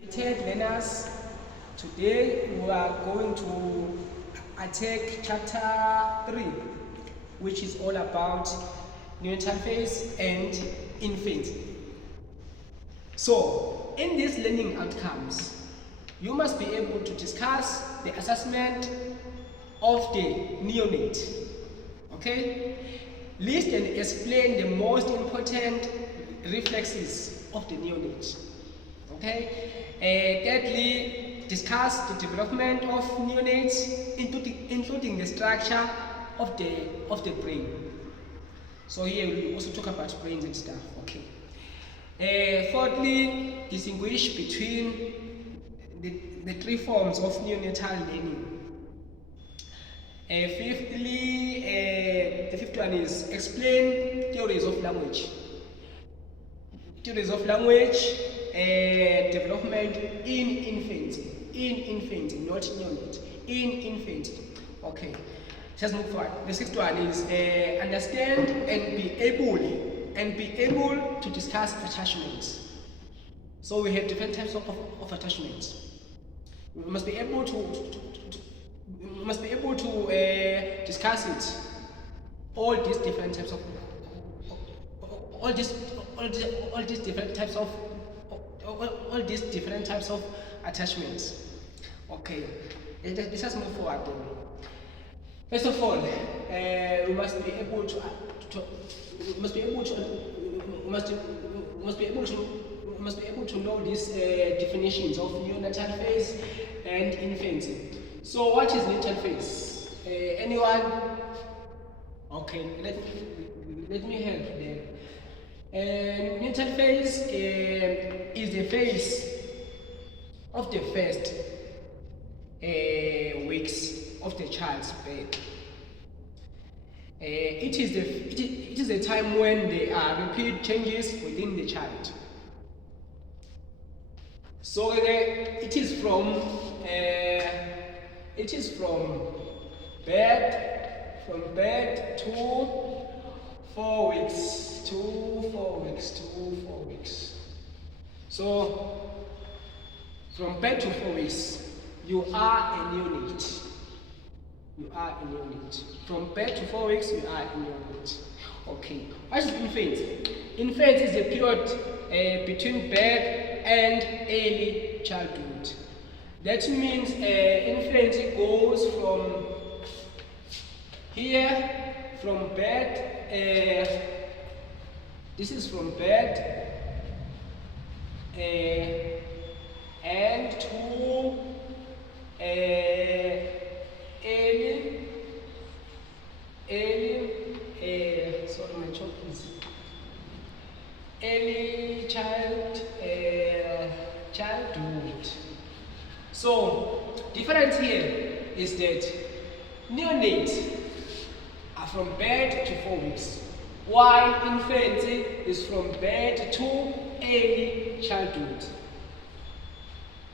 Learners, today we are going to take chapter 3, which is all about neonatal phase and infancy. So, in these learning outcomes, you must be able to discuss the assessment of the neonate. Okay? List and explain the most important reflexes of the neonate. Okay? Thirdly, discuss the development of neonates, including the structure of the brain. So here we also talk about brains and stuff. Okay. Fourthly, distinguish between the three forms of neonatal learning. Fifthly, the fifth one is explain theories of language. Theories of language development in infancy, not neonate, in infancy. Okay, let's move forward. The sixth one is understand and be able to discuss attachments. So we have different types of attachments. We must be able to discuss it. All these different types of attachments. Okay, let's just move forward then. First of all, we must be able to know these definitions of neonatal phase and infancy. So, what is neonatal phase? Anyone? Okay, let me help there. Neonatal phase is the phase of the first weeks of the child's birth. It is a time when there are rapid changes within the child. So it is from birth to 4 weeks. So from birth to 4 weeks, you are a neonate. From birth to 4 weeks, you are a neonate. Okay. What is infancy? Infancy is the period between birth and early childhood. That means infancy goes from here, from birth. This is from birth and to early childhood. So difference here is that neonates are from birth to 4 weeks, while infancy is from birth to early childhood.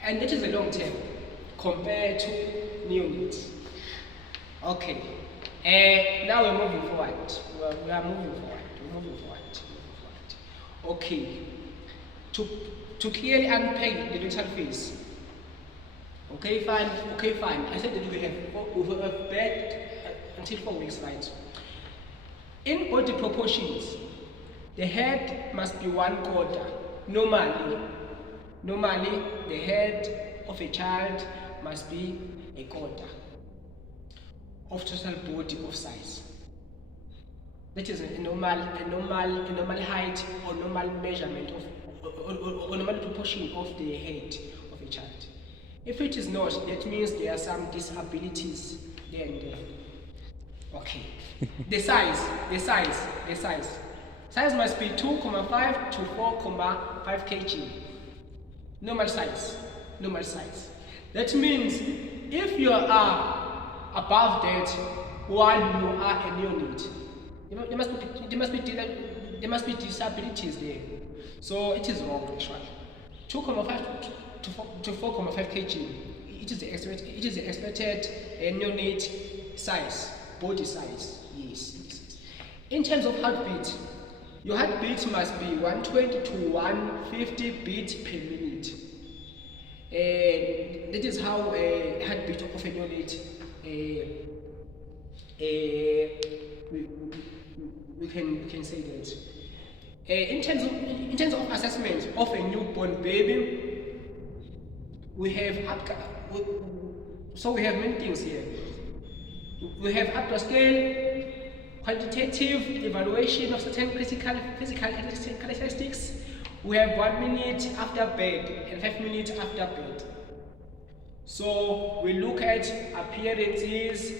And that is a long term compared to neonates. Okay. Now we're moving forward. We are moving forward. Okay. To clearly unpack the neonatal phase. Okay, fine. I said that we have birth until 4 weeks, right? In body proportions, the head must be 1/4. Normally, the head of a child must be 1/4 of total body of size. That is a normal height or normal measurement or normal proportion of the head of a child. If it is not, that means there are some disabilities there and there. Okay. The size. Size must be 2.5 to 4.5 kg. Normal size. That means if you are above that, while you are a neonate, there must be disabilities there. So it is wrong actually. 2.5 to 4.5 kg. It is the expected neonate size, body size. Yes. In terms of heartbeat, your heartbeat must be 120 to 150 beats per minute. That is how a heartbeat of a neonate we, we can say that. In terms of assessment of a newborn baby, we have we have many things here. We have up to scale, quantitative evaluation of certain critical physical characteristics. We have 1 minute after bed and 5 minutes after bed. So we look at appearances,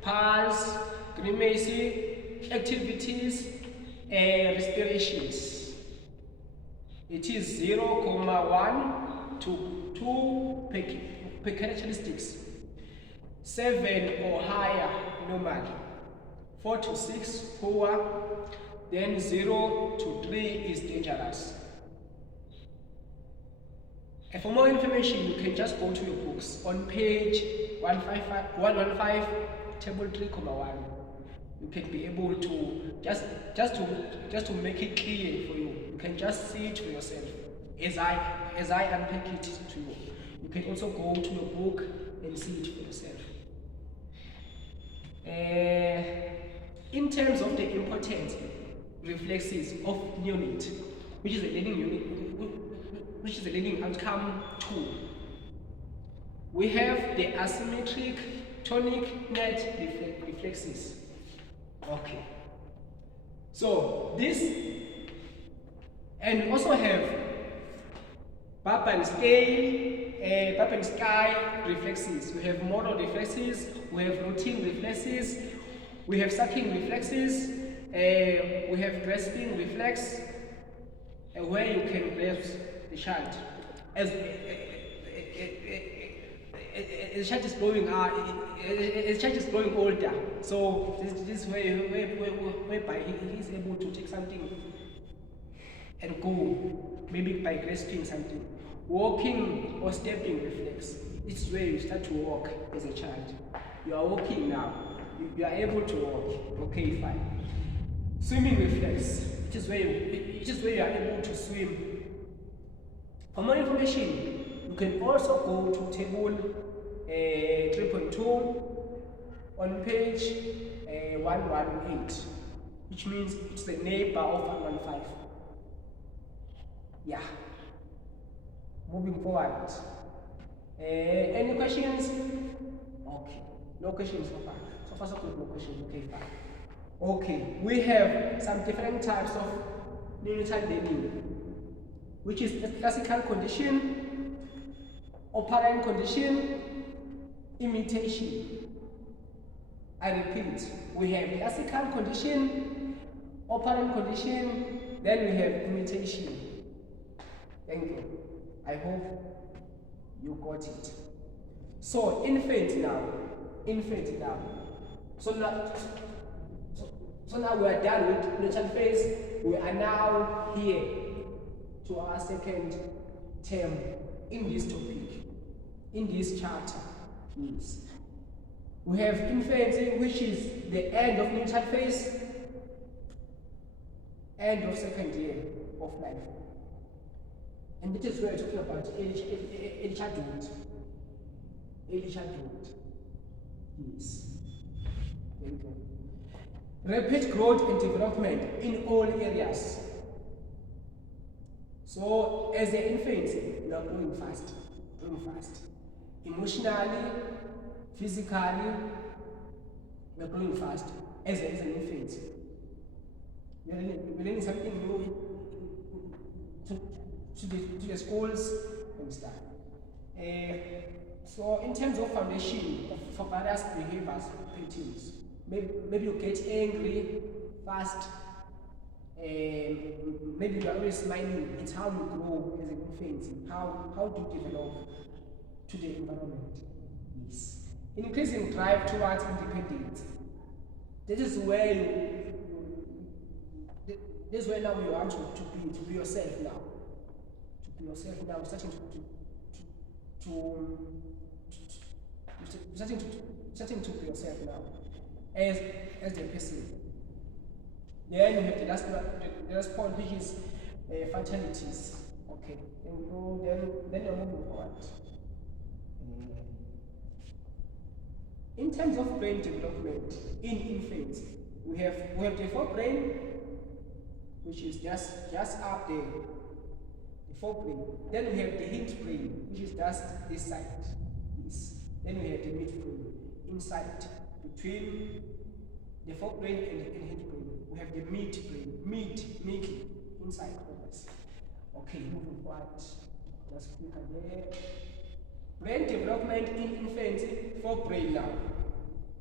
pulse, grimace, activities, and respirations. It is 0,1 to 2 per characteristics. 7 or higher normal, 4 to 6 poor, then 0 to 3 is dangerous. And for more information, you can just go to your books on page 115, table 3,1. You can be able to just to make it clear for you. You can just see it for yourself as I unpack it to you. You can also go to your book and see it for yourself. In terms of the important reflexes of neonate, which is a learning outcome tool, we have the asymmetric tonic net reflexes. Okay. So this, and we also have Bump and sky reflexes. We have modal reflexes, we have routine reflexes, we have sucking reflexes, we have grasping reflex, where you can grasp the child. As the child is growing, older, so this is whereby he is able to take something and go, maybe by grasping something. Walking or stepping reflex. This is where you start to walk as a child. You are walking now. You are able to walk. Okay, fine. Swimming reflex. It is where you are able to swim. For more information, you can also go to table 3.2 on page 118, which means it's the neighbor of 115. Yeah. Moving forward. Any questions? Okay. No questions so far. So far, so good. No questions. Okay, fine. Okay. We have some different types of neonatal learning, which is a classical condition, operant condition, imitation. I repeat. We have classical condition, operant condition, then we have imitation. Thank you. I hope you got it. So infant now. So now we are done with natal phase. We are now here to our second term in this topic, in this chapter. Yes. We have infancy, which is the end of natal phase, end of second year of life. And this is where we're talking about early childhood. Early childhood. Yes. Thank you. Rapid growth and development in all areas. So, as an infant, you are growing fast. Emotionally, physically, you are growing fast. As an infant, you are learning something new to the schools and stuff. So in terms of foundation for various behaviors, patterns, maybe you get angry fast, maybe you are always smiling. It's how you grow as an infant, how do you develop to the environment. Yes. Increasing drive towards independence. This is where now you want to be yourself now. Starting to be yourself now as the person. Then you have the last point, which is fatalities. Okay, then you're moving forward. In terms of brain development in infants, we have the forebrain, which is just up there, the forebrain. Then we have the hindbrain, which is just this side. This. Then we have the midbrain inside between the forebrain and the hindbrain. We have the midbrain, middle inside of us. Okay, moving forward. Just click on there. Brain development in infancy, forebrain now.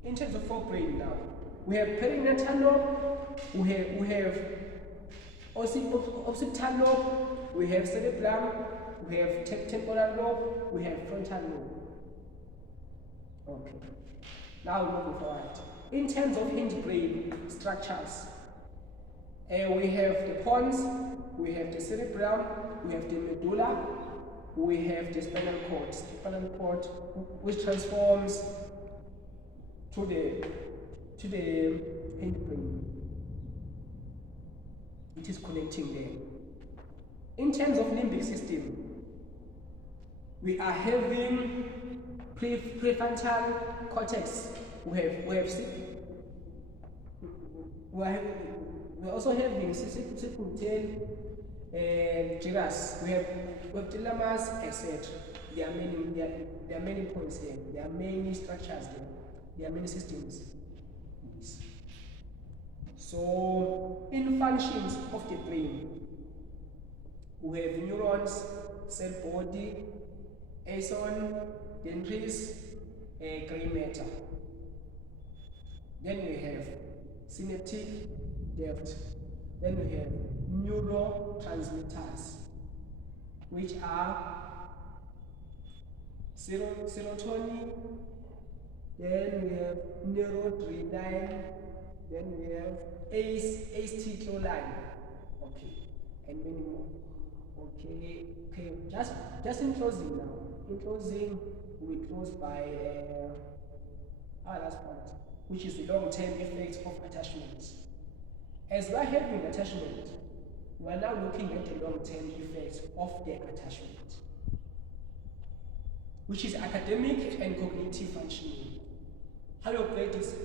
In terms of forebrain now, we have perinatal lobe, we have occipital lobe, we have cerebellum, we have temporal lobe, we have frontal lobe. Okay. Now moving forward. In terms of hindbrain structures, we have the pons, we have the cerebellum, we have the medulla, we have the spinal cord, which transforms to the hindbrain. It is connecting there. In terms of limbic system, we are having prefrontal cortex. We're also having septal tail, gyrus. We have thalamus, etc. There are many points here. There are many structures there. There are many systems. So, in functions of the brain, we have neurons, cell body, axon, dendrites, gray matter. Then we have synaptic depth. Then we have neurotransmitters, which are serotonin, then we have noradrenaline, then we have acetylcholine, okay, and many more. Okay, just in closing now. In closing, we close by our last point, which is the long-term effects of attachment. As we are having attachment, we are now looking at the long-term effects of the attachment, which is academic and cognitive functioning. How your brain is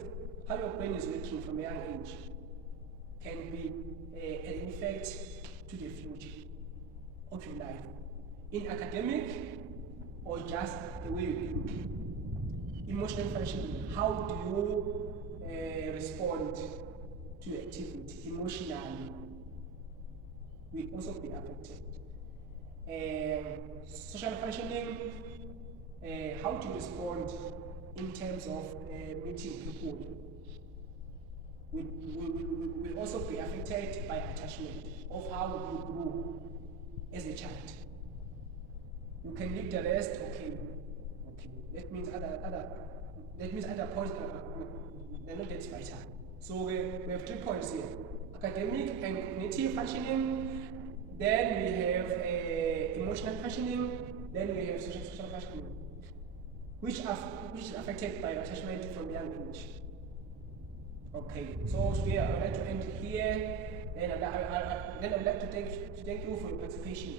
working from a young age can be an effect to the future of your life, in academic or just the way you think. Emotional functioning, how do you respond to activity emotionally, will also be affected. Social functioning, how to respond in terms of meeting people, will also be affected by attachment of how you grow as a child. You can leave the rest, okay. That means other points they're not that vital. So we have 3 points here: academic and cognitive functioning. Then we have emotional functioning. Then we have social functioning, which is affected by attachment from young age. Okay, so today I would like to end here. Then I would like to thank you for your participation.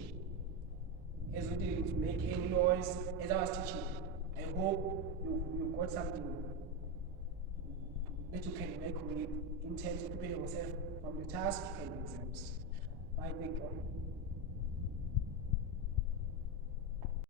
As we didn't make any noise as I was teaching, I hope you got something that you can work with in terms of preparing yourself from the task and exams. Bye, thank you.